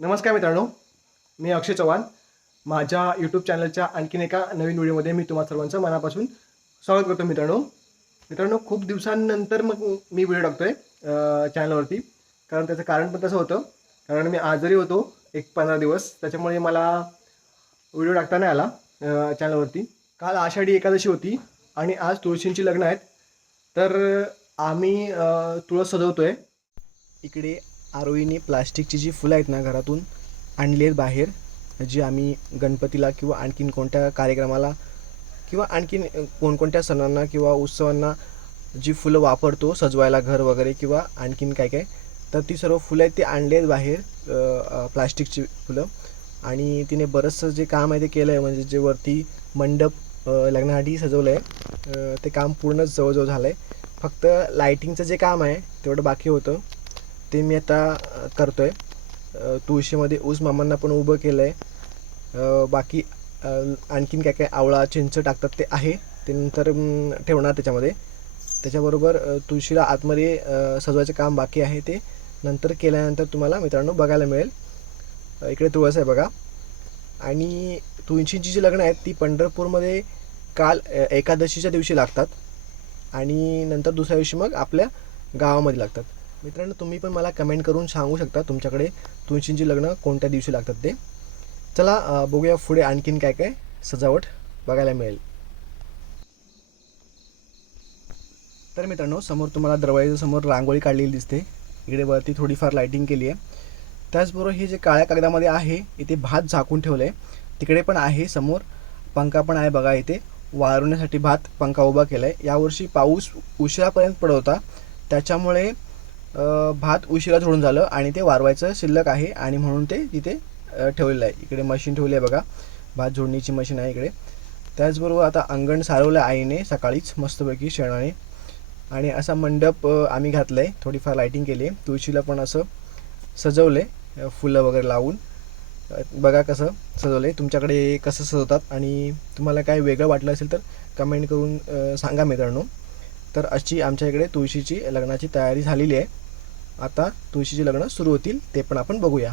नमस्कार मित्रांनो मी अक्षय चव्हाण. माझ्या यूट्यूब चॅनलच्या आणखीन एका नवीन व्हिडिओमध्ये मी तुम्हाला सर्वांचं मनापासून स्वागत करतो मित्रांनो. मित्रांनो खूप दिवसांनंतर मग मी व्हिडिओ टाकतो आहे चॅनलवरती कारण त्याचं कारण पण तसं होतं. कारण मी आजारी होतो एक पंधरा दिवस. त्याच्यामुळे मला व्हिडिओ टाकता नाही आला चॅनलवरती काल आषाढी एकादशी होती आणि आज तुळशींची लग्न आहेत. तर आम्ही तुळस सजवतो आहे इकडे आरोईने प्लास्टिकची जी फुलं आहेत ना घरातून आणली आहेत बाहेर जी आम्ही गणपतीला किंवा आणखीन कोणत्या कार्यक्रमाला किंवा आणखीन कोणकोणत्या सणांना किंवा उत्सवांना जी फुलं वापरतो सजवायला घर वगैरे किंवा आणखीन काय काय तर ती सर्व फुलं आहेत ती आणली आहेत बाहेर प्लास्टिकची फुलं. आणि तिने बरंचसं जे काम आहे ते केलं आहे म्हणजे जे वरती मंडप लग्नासाठी सजवलं आहे ते काम पूर्णच जवळजवळ झालं आहे फक्त लायटिंगचं जे काम आहे तेवढं बाकी होतं. ते मी आता करतो आहे तुळशीमध्ये ऊस मामांना पण उभं केलं आहे बाकी आणखीन काय काय आवळा चिंच टाकतात ते आहे. ते नंतर ठेवणार त्याच्यामध्ये. त्याच्याबरोबर तुळशीला आतमध्ये सजवायचं काम बाकी आहे ते नंतर केल्यानंतर तुम्हाला मित्रांनो बघायला मिळेल. इकडे तुळस आहे बघा. आणि तुळशींची जी लग्न आहेत ती पंढरपूरमध्ये काल एकादशीच्या दिवशी लागतात. आणि नंतर दुसऱ्या दिवशी मग आपल्या गावामध्ये लागतात. मित्रांनो तुम्ही पण मला कमेंट करून सांगू शकता तुमच्याकडे तुळशींची लग्न कोणत्या दिवशी लागतात ते. चला बघूया पुढे आणखीन काय काय सजावट बघायला मिळेल. तर मित्रांनो समोर तुम्हाला दरवाजाच्या समोर रांगोळी काढलेली दिसते. इकडे वरती थोडीफार लायटिंग केली आहे. त्याचबरोबर हे जे काळ्या कागदामध्ये आहे इथे भात झाकून ठेवलं आहे तिकडे पण आहे समोर. पंखा पण आहे बघा इथे. वाळवण्यासाठी भात पंखा उभा केला आहे यावर्षी पाऊस उशिरापर्यंत पडत होता. त्याच्यामुळे भात उशिरा झोडून झालं आणि ते वारवायचं शिल्लक आहे आणि म्हणून ते तिथे ठेवलेलं आहे. इकडे मशीन ठेवली आहे बघा. भात झोडणीची मशीन आहे इकडे. त्याचबरोबर आता अंगण सारवलं आईने सकाळीच मस्तपैकी शेणाने. आणि असा मंडप आम्ही घातला आहे थोडीफार लाईटिंग केली आहे. तुळशीला पण असं सजवलं आहे फुलं वगैरे लावून. बघा कसं सजवलं आहे तुमच्याकडे कसं सजवतात आणि तुम्हाला काय वेगळं वाटलं असेल तर कमेंट करून सांगा मित्रांनो. तर अशी आमच्या इकडे तुळशीची लग्नाची तयारी झालेली आहे. आता तुळशीची लग्न सुरू होतील ते पण आपण बघूया.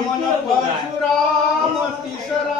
वामन परशुराम तिसरा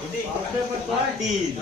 Hindi.